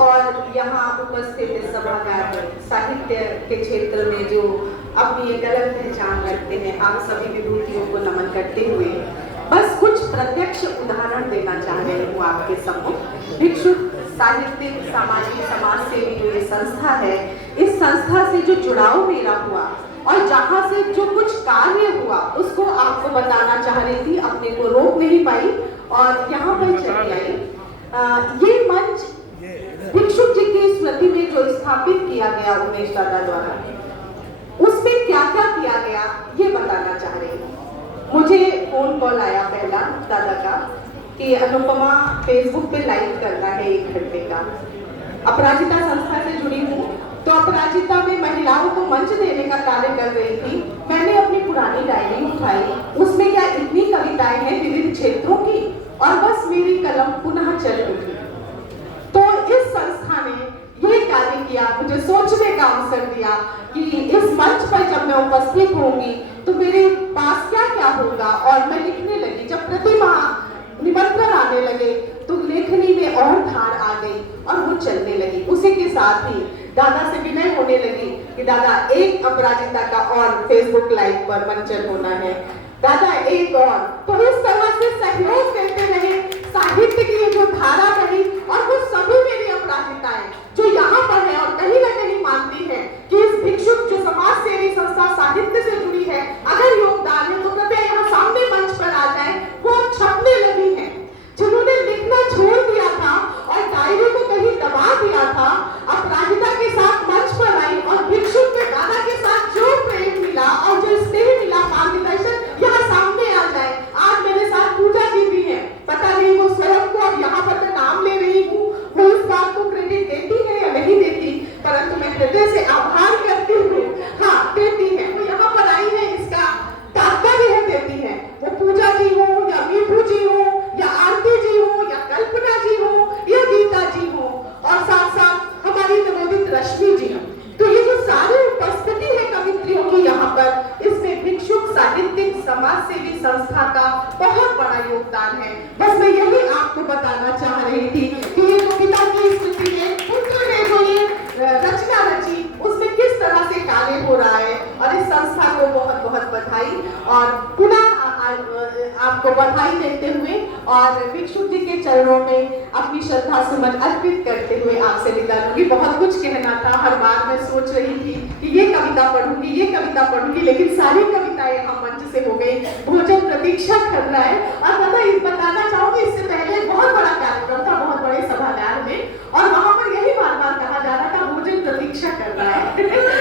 और यहाँ उपस्थित सभागार साहित्य के क्षेत्र में जो अपनी एक अलग पहचान रखते हैं, आप सभी विभूतियों को नमन करते हुए बस कुछ प्रत्यक्ष उदाहरण देना चाह रही हूँ आपके सम्मुख। भिक्षुक साहित्यिक सामाजिक समाज सेवी जो ये संस्था है, इस संस्था से जो जुड़ाव मेरा हुआ और जहाँ से जो कुछ कार्य हुआ उसको आपको बताना चाह रही थी, अपने को रोक नहीं पाई और यहाँ पर चली आई। ये मंच भिक्षुक जी की स्मृति में जो स्थापित किया गया उमेश दादा द्वारा, उसमें क्या क्या किया गया ये बताना चाह रही हूँ। मुझे फोन कॉल आया पहला दादा का कि अनुपमा फेसबुक पे लाइव करना है 1 घंटे का। अपराजिता संस्था से जुड़ी हूँ, तो अपराजिता में महिलाओं को मंच देने का कार्य कर रही थी। मैंने अपनी पुरानी डायरी उठाई, उसमें क्या इतनी कविताएं हैं विविध क्षेत्रों की, और बस मेरी कलम पुनः चल उठी। तो इस संस्था ने ये कार्य किया, मुझे सोचने का अवसर दिया कि इस मंच पर जब मैं उपस्थित होंगी तो मेरे पास क्या क्या होगा, और मैं लिखने लगी। जब प्रतिमा निमंत्रण आने लगे तो लेखनी में और धार आ गई और वो चलने लगी। उसी के साथ ही दादा से विनय होने लगी कि दादा एक अपराजिता का और फेसबुक लाइव पर मंचन होना है, दादा एक और। तो इस तरह से सहयोग देते रहे, साहित्य की जो धारा रही, और वो सभी मेरी अपराजिताएं जो यहाँ पर है और कहीं ना कहीं मानती है कि इस भिक्षुक जो समाज सेवी संस्था साहित्य से जुड़ी है, अगर योगदान है तो कृपया यहाँ सामने मंच पर आ जाए। वो छपने लगी है, जिन्होंने लिखना छोड़ दिया था और डायरी को कहीं दबा दिया था, अपराजिता के साथ मंच पर आई और भिक्षुक के दादा के साथ जो प्रेम मिला और जो स्नेह मिला, मार्गदर्शन, यहाँ सामने आ जाए। आज मेरे साथ पूजा जी भी है, पता नहीं वो स्वयं को अब यहाँ पर मैं नाम ले रही हूँ, वो इस बात को क्रेडिट देती है या नहीं देती, परंतु मैं हृदय से आभार करती हूँ। हाँ, देती है, वो यहाँ पर आई है, इसका तात्पर्य है देती है। वो पूजा जी हो या मीठू जी हो या आरती जी हो या कल्पना जी हो या गीता जी हो, और साथ साथ हमारी नवोदित रश्मि जी हो। तो ये जो सारी उपस्थिति है कवित्रियों की यहाँ पर, इसमें भिक्षुक साहित्यिक समाज सेवी संस्था का बहुत बड़ा योगदान है। बस मैं यही आपको बताना चाह रही थी कि ये जो पिता की स्मृति में पुत्र ने जो ये रचना रची, उसमें किस तरह से कार्य हो रहा है, और इस संस्था को बहुत बहुत बधाई, और पुनः आपको बधाई देते हुए और भिक्षुक जी के चरणों में अपनी श्रद्धा सुमन अर्पित करते हुए आपसे विदा लूंगी। बहुत कुछ कहना था, हर बार मैं सोच रही थी कि ये कविता पढ़ूंगी, ये कविता पढ़ूंगी, लेकिन सारी कविताएं यहाँ मंच से हो गई। भोजन प्रतीक्षा कर रहा है, और दादा बताना चाहूंगी, इससे पहले बहुत बड़ा कार्यक्रम था बहुत बड़े सभागार में, और वहां पर यही बार बार कहा जा रहा था भोजन प्रतीक्षा कर रहा है।